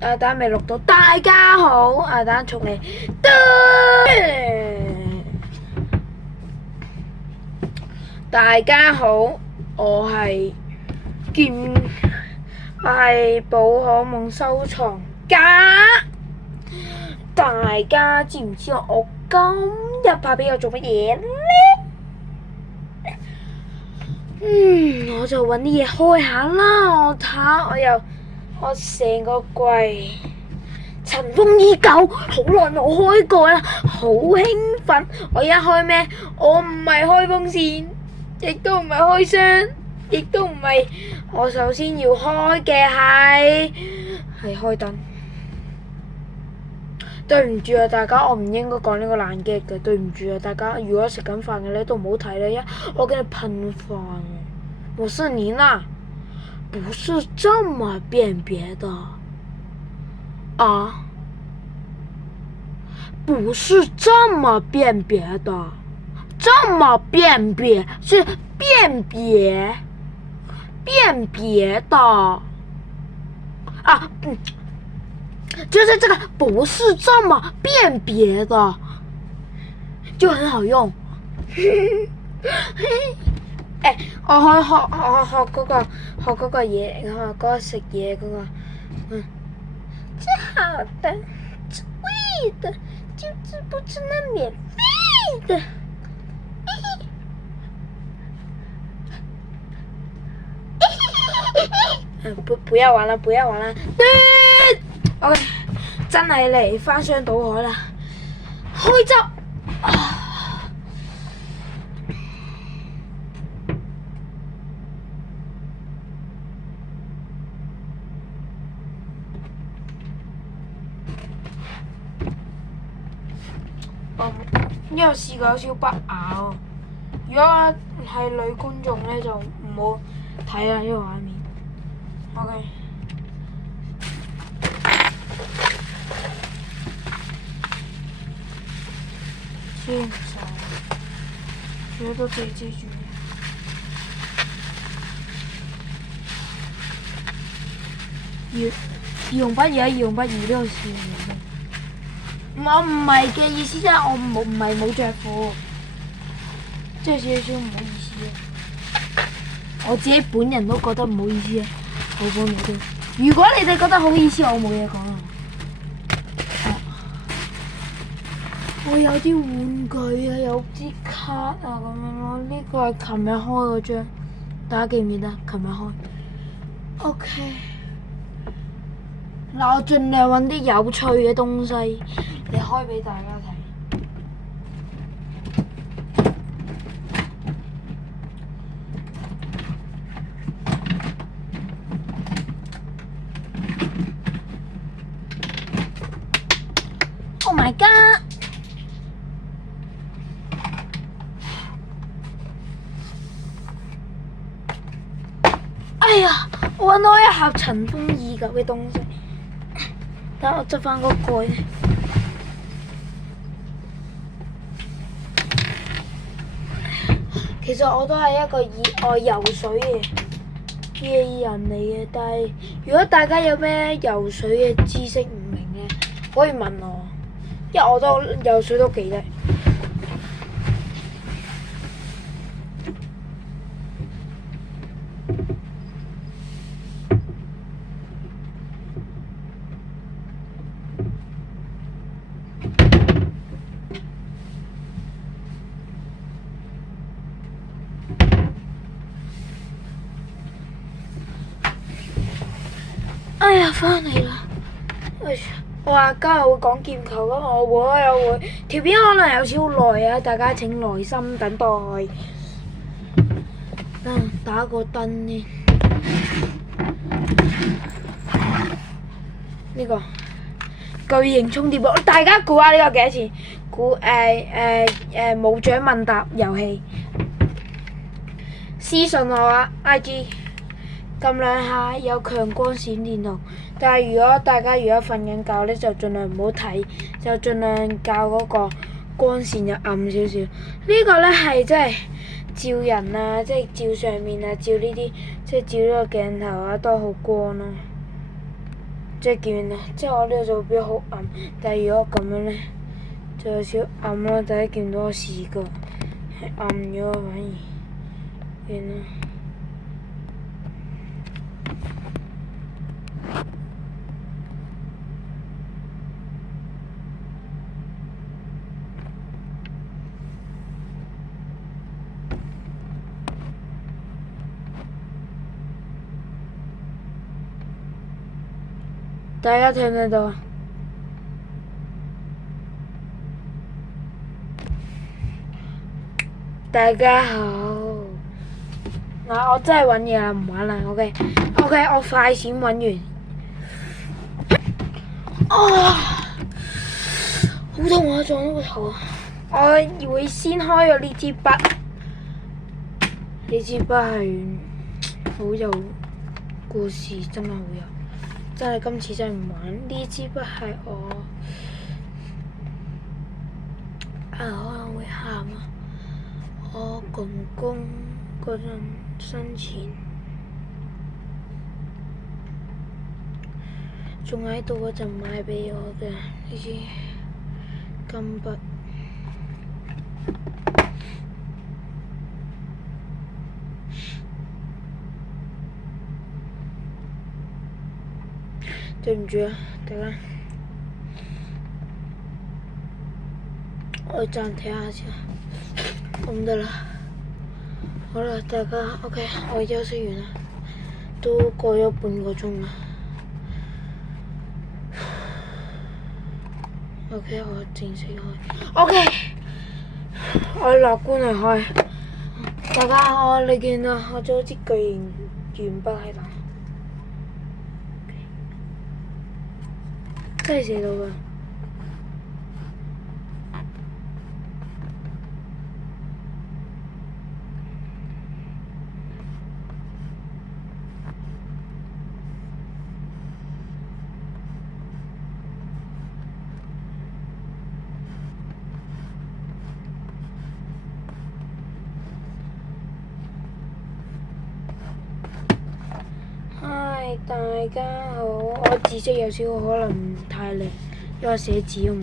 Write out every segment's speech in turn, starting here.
等下未錄到。大家好，等下重嚟。大家好，我係寶可夢收藏家。大家知唔知我今日拍俾我做乜嘢呢？我就揾啲嘢開下啦。我睇下我成個櫃塵封已久，好耐冇開過啦，好興奮！我一開咩？我唔係開風扇，亦都唔係開箱，亦都唔係。我首先要開嘅係開燈。對唔住啊，大家，我唔應該講呢個爛 gag 嘅。對唔住啊，大家，如果食緊飯嘅咧都唔好睇啦，我給你噴飯。我是妮娜，不是這麼辨別的啊，不是這麼辨別的，這麼辨別是辨別的啊，就是這個不是這麼辨別的，就很好用。我可以學嗰個嘢，嗰個食嘢嗰個，最好的，最貴的，就是不是那免費的。不要玩了，不要玩了。OK， 真係嚟翻箱倒海啦，開汁。因為試過有少不雅，如果係女觀眾咧就唔好睇啦呢個畫面。OK， 遮唔晒，全部都可以遮住。羽絨不宜啊，羽絨不宜呢個事。我唔係嘅意思，即係我唔係冇着褲，即係少少唔好意思啊！我自己本人都覺得唔好意思啊，好講你哋。如果你哋覺得好意思，我冇嘢講啊。我有啲玩具啊，有啲卡啊咁樣咯。呢個係琴日開嗰張，大家記唔記得？琴日開。OK， 嗱，我盡量揾啲有趣嘅東西嚟開俾大家睇。Oh my god！ 哎呀，我揾到一盒塵封已久嘅東西。等我執翻個蓋。其實我都係一個熱愛游水嘅人嚟嘅，但係如果大家有咩游水嘅知識唔明嘅，可以問我，因為我都游水都幾叻。哎呀，翻嚟啦！我話今日會講劍球咯，我會條片可能有少耐啊，大家請耐心等待。打個燈先。呢個巨型充電寶，大家估下呢個幾多錢？估冇獎問答遊戲。私信我啊 ，IG。撳兩下有強光閃電圖，但係如果大家瞓緊覺咧，就盡量唔好睇，就盡量較嗰個光線就暗少少。呢個咧係真係照人啊，即係照上面啊，照呢啲，即係照呢個鏡頭啊，都好光咯。即係見啦，即係我呢度就會變好暗，但係如果咁樣咧，就有少暗咯。大家見到我視覺係暗咗，反而見啦。大家聽唔聽到啊？大家好，嗱我真係揾嘢啦，唔玩啦，OK，我快閃揾完。好痛啊！撞到個頭啊！我會先開咗呢支筆，呢支筆係好有故事，真係好有。真係今次真係唔玩，呢支筆係我可能會喊啊！我公公嗰陣生前仲喺度嗰陣買俾我嘅呢支金筆。對唔住啊，大家，我暫停下先，唔得啦。好啦，大家 OK，我休息完啦，都過咗半個鐘啦。OK，我正式開。OK，我樂觀嚟開。大家你見到我做支巨型鉛筆喺度。真係寫到㗎！嗨，大家好，我字跡有少少可能唔太靚。因為寫字都唔靚，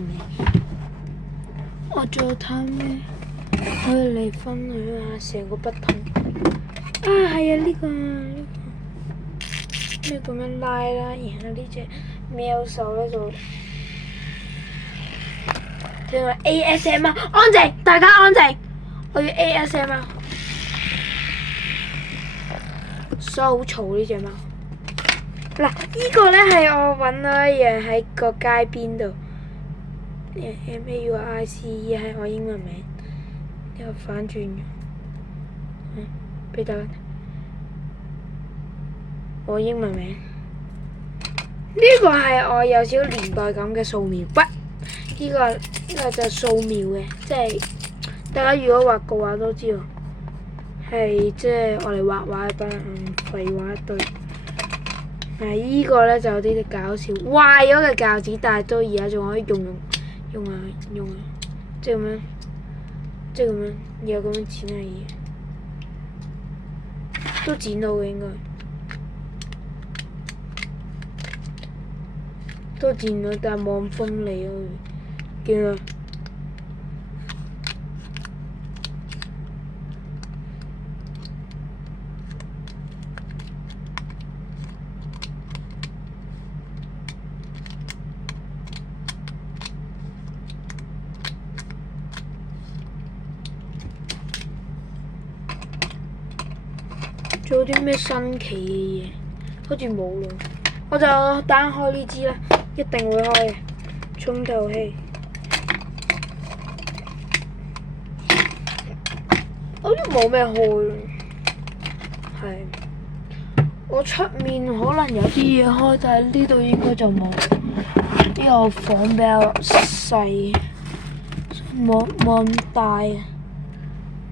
我仲有睇咩？可以嚟分享下成個筆筒。係啊，呢個咁樣拉啦，然後呢隻喵手咧就聽話 ASMR，安靜，大家安靜，我要 ASMR，所以好嘈呢隻貓。嗱，呢個咧係我揾到一樣喺個街邊度，MAUICE 係我英文名，呢個反轉嘅，俾大家睇，我英文名。呢個係我有少少年代感嘅素描筆，呢個就係素描嘅，即係大家如果畫嘅話都知道，係即係我哋畫畫嘅廢話一堆。依個咧就有啲搞笑，壞咗嘅鉸剪，但係都而家仲可以用啊，即係咁樣，然後咁樣剪下嘢，都剪到嘅應該，都剪到，但係冇咁鋒利咯，見啊！仲有啲咩新奇嘅嘢？好似冇咯，我就單開呢支啦，一定會開嘅，重頭戲。好似冇咩開咯，係。我出面可能有啲嘢開，但係呢度應該就冇。呢個房比較細，冇咁大啊。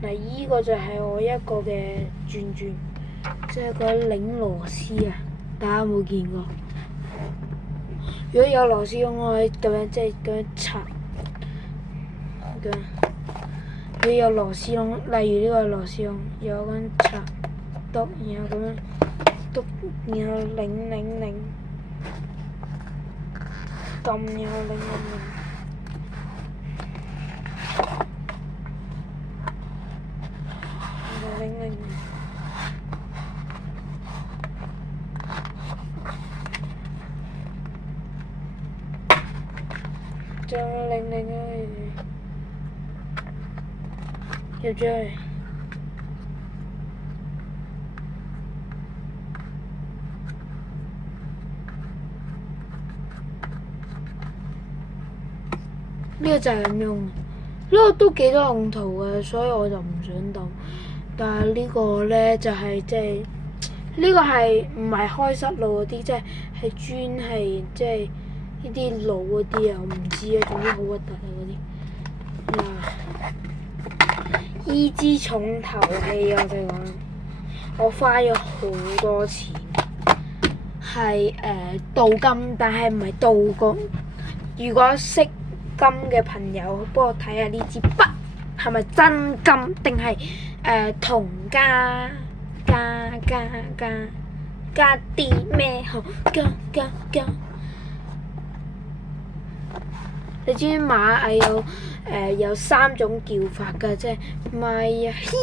嗱，依個就係我一個嘅轉，即係嗰啲擰螺絲啊！大家有冇見過？如果有螺絲，我可以咁樣即係咁樣插嘅。如果有螺絲窿，例如呢個螺絲窿，有咁樣插篤，然後咁樣篤，然後擰。咁有靈靈。零零，仲有零零啊！入咗去。呢個就係咁用，呢個都幾多用途嘅，所以我就唔想抌。但係呢個咧就係即係呢個係唔係開塞露嗰啲，即係專係即係呢啲腦嗰啲啊，我唔知啊，總之好核突啊嗰啲。依支重頭戲我哋講，我花咗好多錢，係鍍金，但係唔係鍍金。如果識金嘅朋友，幫我睇下呢支筆係咪真金定係銅加啲咩？加。你知唔知螞蟻有3種叫法㗎，即係咪呀嘻，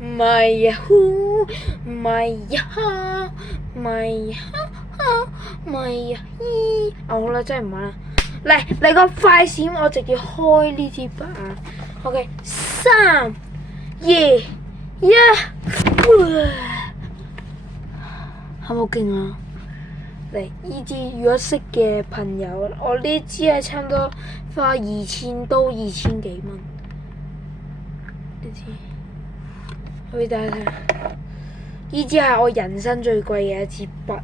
咪呀呼，咪呀哈，咪呀哈，咪呀嘻。好啦，真係唔玩啦。嚟個快閃，我直接開呢支筆啊 ！OK， 3、2、1，係咪好勁啊？嚟呢支，如果識嘅朋友，我呢支係差唔多花2000都2000幾蚊。呢支，可以睇睇。呢支係我人生最貴嘅一支筆，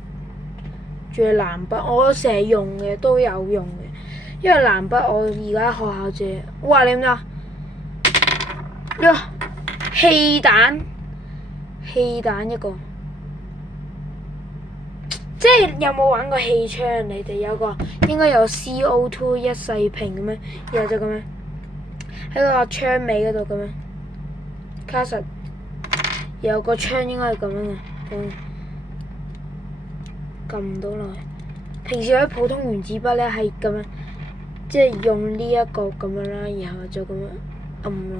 仲係藍筆，我成日用嘅，都有用嘅。因為藍筆我而家學校借，哇！你唔知啊？呢個氣彈一個，即係有冇玩過氣槍？你哋有個應該有 CO2 一細瓶咁樣，然後就咁樣喺個槍尾嗰度咁樣，卡實有個槍應該係咁樣嘅，撳唔到落去。平時嗰啲普通原子筆咧係咁樣。即係用呢一個咁樣啦，然後就咁樣按落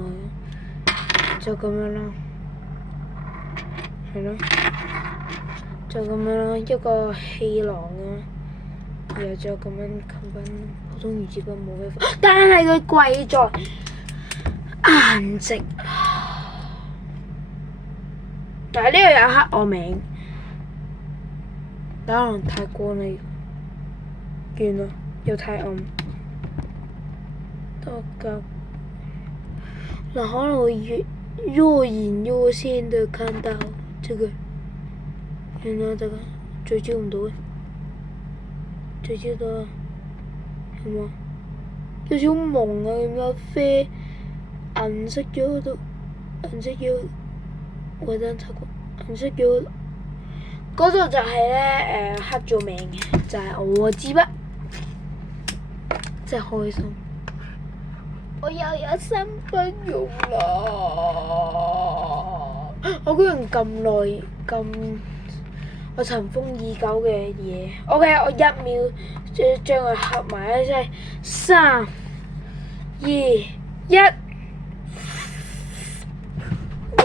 去，就咁樣啦，係咯，就咁樣咯，一個氣囊咁，然後就咁樣冚翻普通原子筆冇咩分，但係佢貴在顏值，但係呢個有刻我名，但可能太光啦，完啦，又太暗。那可能會若隱若現的看到這個，原來這個聚焦唔到嘅，聚焦到啦，係嘛？有少朦啊，咁樣啡銀色咗度，銀色咗，我等察覺銀色咗，嗰度就係咧刻咗名嘅，就係我支筆，真係開心。我又有3分用啦！我居然咁耐我塵封已久嘅嘢。OK， 我1秒將佢合埋一齊。3、2、1，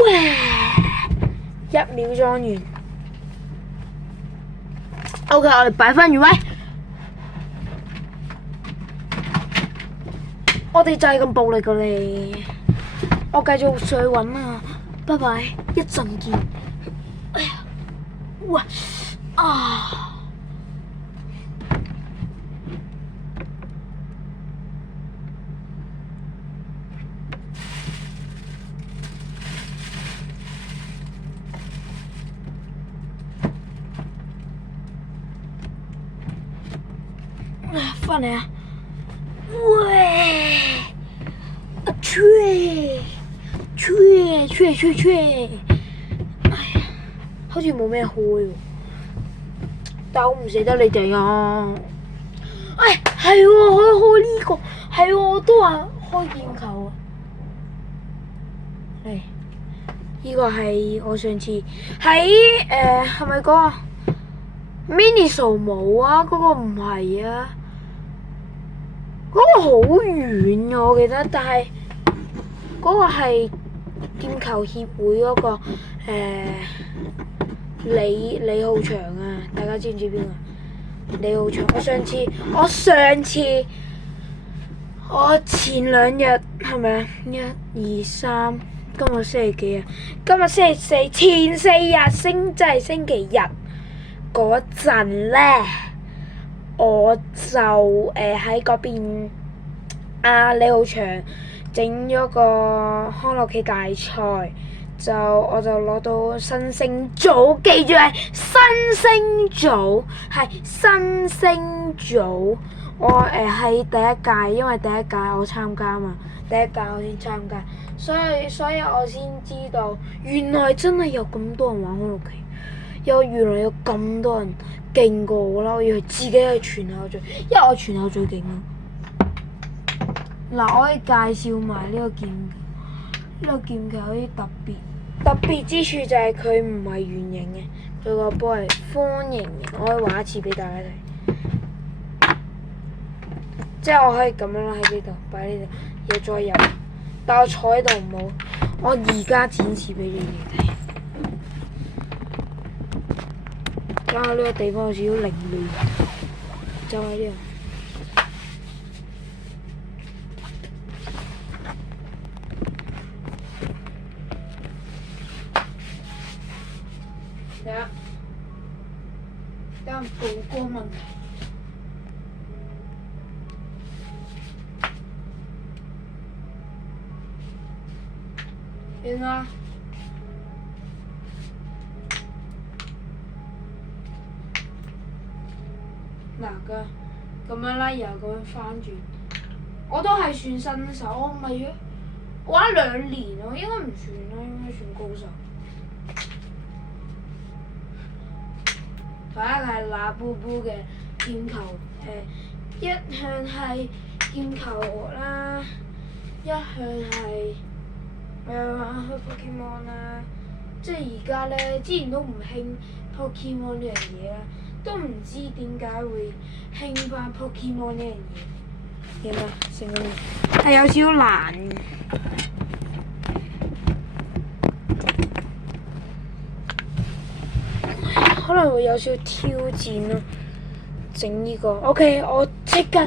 喂！1秒裝完。OK， 我哋擺返原位。我哋就係咁暴力㗎你，我繼續上去揾啊！拜拜，一陣見。哎呀，哇啊！翻嚟啊！喂！吹！哎呀，好似冇咩開喎，但我唔捨得你哋啊！哎，係喎，可以開呢個，係喎，我都話開劍球啊！嚟，呢個係我上次喺係咪嗰個 Miniso 冇啊？嗰個唔係啊！嗰個好遠啊！我記得，但係嗰個係劍球協會嗰個李浩翔啊！大家知唔知邊個？李浩翔，我前2日係咪啊？1、2、3，今日星期幾啊？今日星期四，前4日即係星期日嗰陣咧，我就喺嗰邊李浩翔整咗個康樂棋大賽，我就攞到新星組，記住係新星組。我係第一屆，因為第一屆我參加嘛，第一屆我先參加，所以我先知道原來真係有咁多人玩康樂棋，原來有咁多人勁過我啦！我以為自己係全校最，因為我全校最勁咯。嗱，我可以介紹埋呢個劍球，呢個劍球有啲特別之處就係佢唔係圓形嘅，佢個波係方形嘅。我可以畫一次俾大家睇。即係我可以咁樣啦，喺呢度擺呢度，又再入，但我坐喺度唔好。我而家展示俾你哋睇。加呢個地方有少少凌亂，就喺呢度。睇下，有曝光問題。點啊？嗱咁樣啦，然後咁樣翻轉，我都係算新手，我唔係玩2年咯，應該唔算啦，應該算高手。第一係辣布布嘅劍球，一向係劍球啦，一向係。玩開 Pokemon 啦，即係而家咧，之前都唔興 Pokemon 呢樣嘢啦，都唔知點解會興翻 Pokemon 呢樣嘢。點啊？成功係有少少難嘅，可能會有少少挑戰咯。整呢個 OK， 我即刻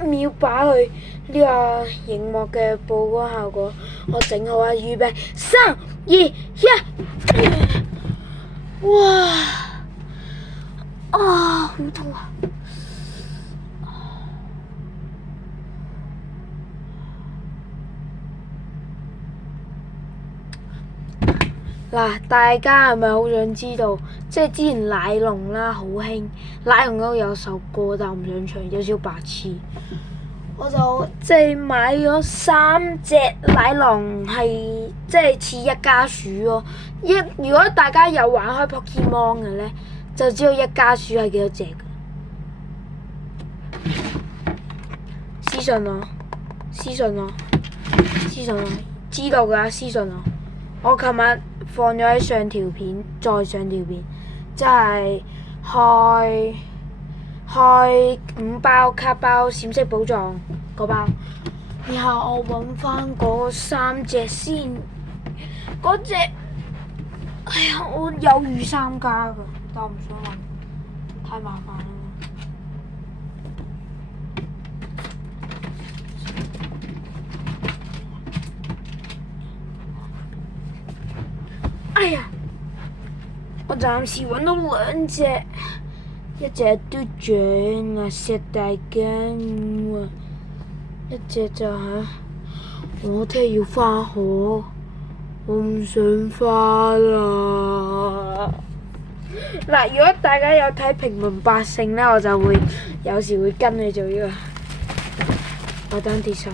1秒把佢呢個熒幕嘅曝光效果，我整好啊！預備3、2、1，哇！啊，好痛啊！嗱，大家係咪好想知道？即係之前奶龍啦，好興，奶龍嗰度有首歌，但我唔想唱，有少少白痴。我就即係買咗3隻奶龍，係即係似一家鼠咯。如果大家有玩開 Pokemon 嘅咧，就知道一家鼠係幾多隻㗎。私信我，知道㗎，私信我。我琴日放咗喺上條片，再上條片，即係開5包卡包閃色寶藏嗰包，然後我揾翻嗰3隻先，嗰隻，哎呀，我有預3家㗎，但我唔想揾，太麻煩啦。哎呀！我暫時揾到2隻，一隻都長啊，石大根喎，一隻就係我聽日要返學，我唔想返啦。嗱，如果大家有睇平民百姓咧，我就會有時會跟你做呢個，我等跌晒。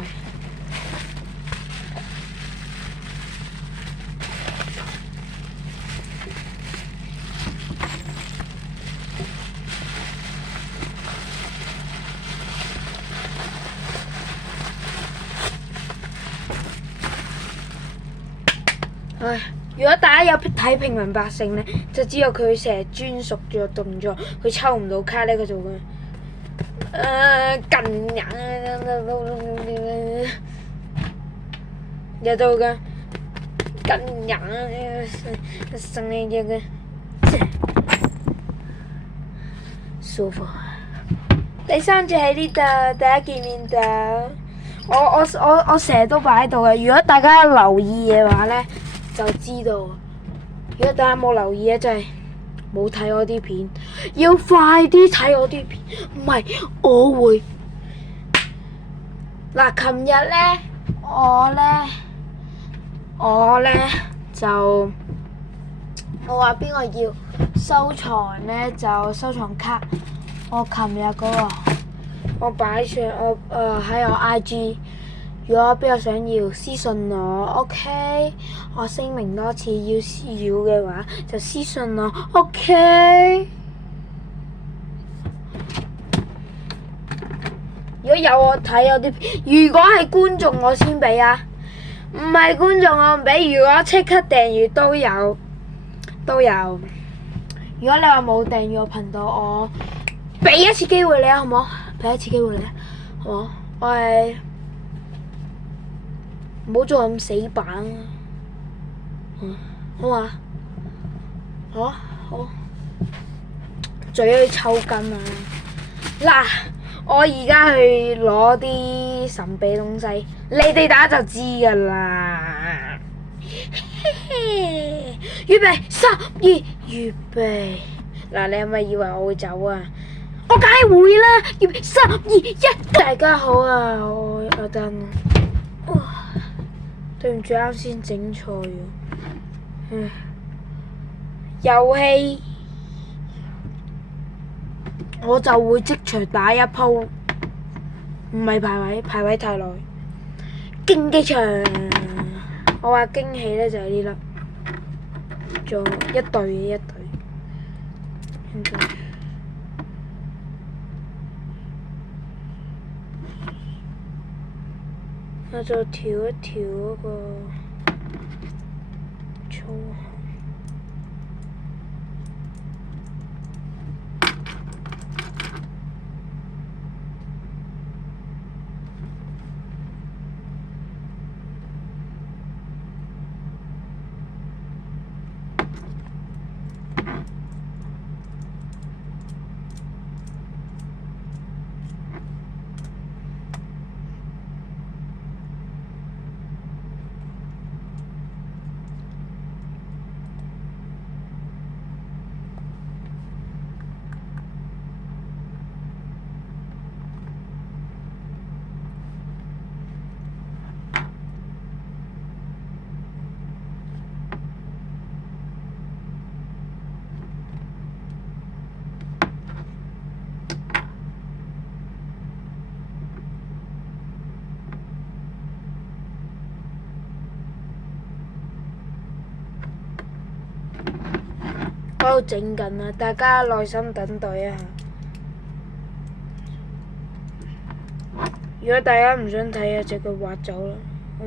唉，如果大家有睇平民百姓咧，就知道佢成日專屬咗動作，佢抽唔到卡咧，佢就會近人又到嘅近人生呢啲嘅舒服。第三隻喺呢度，大家見唔見到？我成日都擺喺度嘅。如果大家留意嘅話咧，就知道。如果大家冇留意咧，真係冇睇我啲片，要快啲睇我啲片，唔係我會。嗱，琴日咧，我咧就我話邊個要收藏咧，就收藏卡。我琴日嗰個我擺上喺我 IG， 如果邊個想要私信我 ，OK？ 我聲明多次，要嘅話就私信我 ，OK？ 如果有我睇我啲片，如果係觀眾我先俾啊，唔係觀眾我唔俾。如果即刻訂閱都有。如果你話冇訂閱我頻道，我俾一次機會你啊，好唔好？俾一次機會你啊，好唔好？我係唔好做咁死板啊，好嘛？好，嘴去抽筋啊！嗱，我而家去攞啲神秘東西，你哋打就知㗎啦。預備3、2，預備。嗱，你係咪以為我會走啊？我梗係會啦！預備3、2、1，大家好啊！我等，對唔住，啱先整錯咗。遊戲我就會即場打一鋪，唔係排位太耐。競技場，我話驚喜咧就係呢粒，做一隊。我就調一調嗰個操控。喺度整緊啊！大家耐心等待一下。如果大家唔想睇啊，就佢劃走啦。我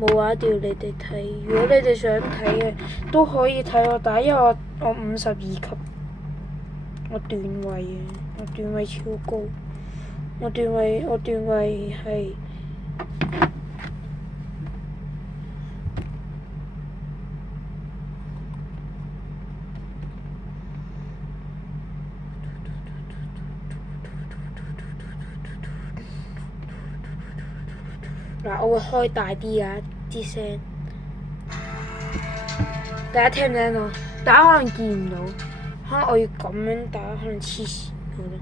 冇話一定要你哋睇。如果你哋想睇嘅，都可以睇我打，因為我52級，我段位啊，我段位超高，我段位係。嗱，我會開大啲啊啲聲，大家聽唔聽到？大家可能見唔到，可能我要咁樣打，可能黐線我覺得。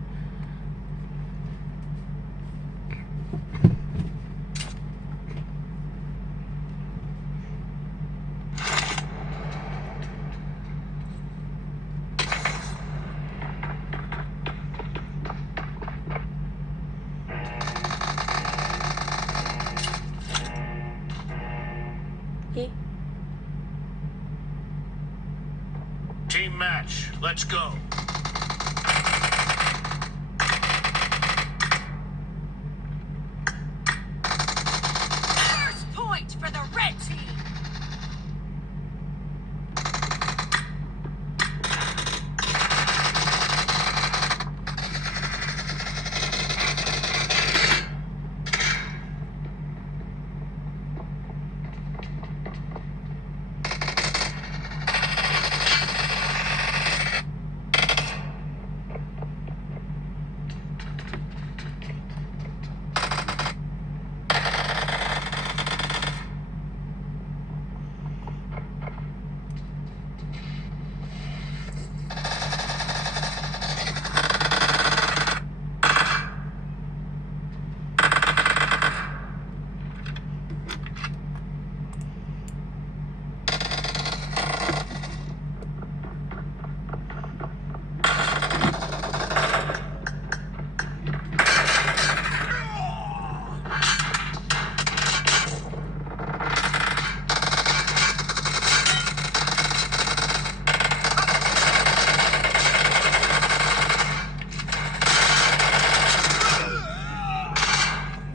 Team match, let's go. First point for the red team.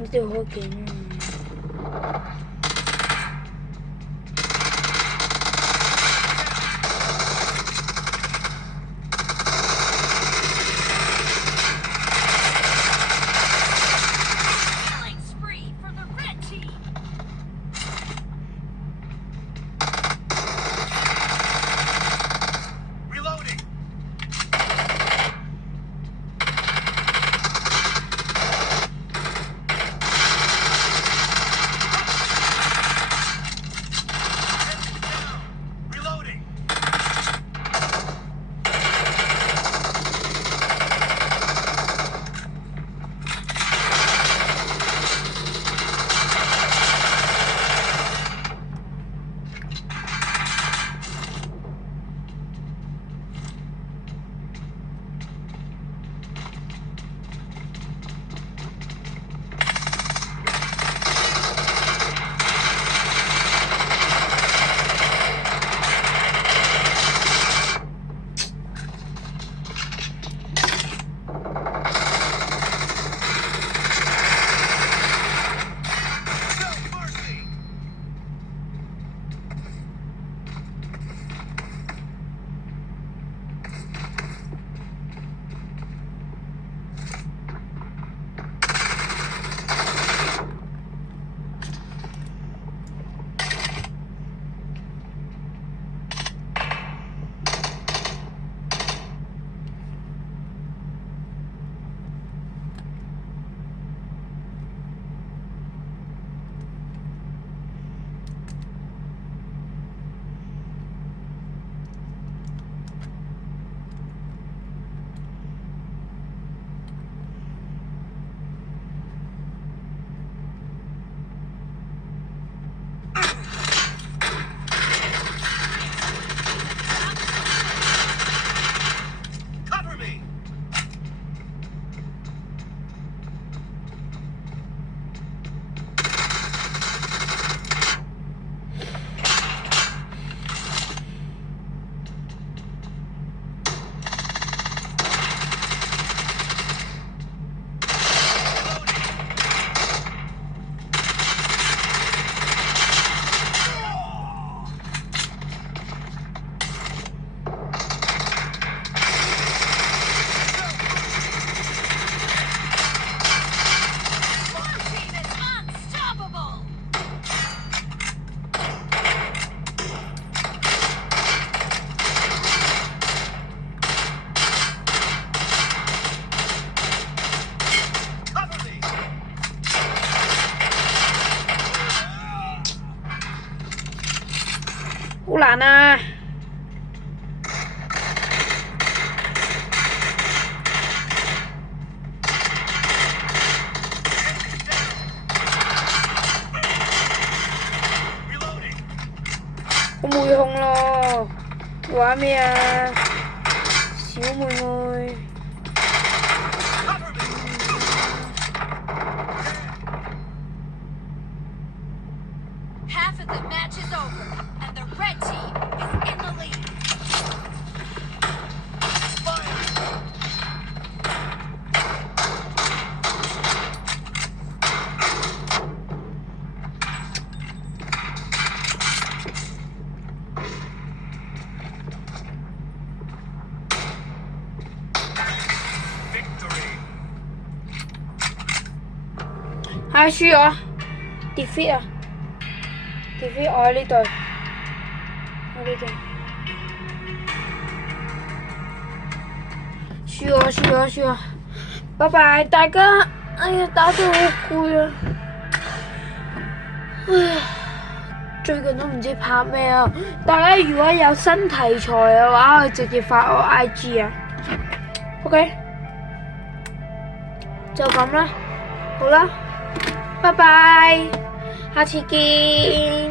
呢條好勁啊！Killing spree for the red team. Reloading. Reloading. No mercy. 好難啊！我冇控咯，玩咩啊？小妹妹。Half of the match is over, and the red team is in the lead. Victory. 輸咗 defeat 啊 defeat 我呢隊，我呢隊輸咗，拜拜大家，哎呀打到好攰啊，唉，最近都唔知拍咩啊，大家如果有新題材嘅話，可以直接發我 IG 啊 ，OK， 就咁啦，好啦。拜拜，下次見。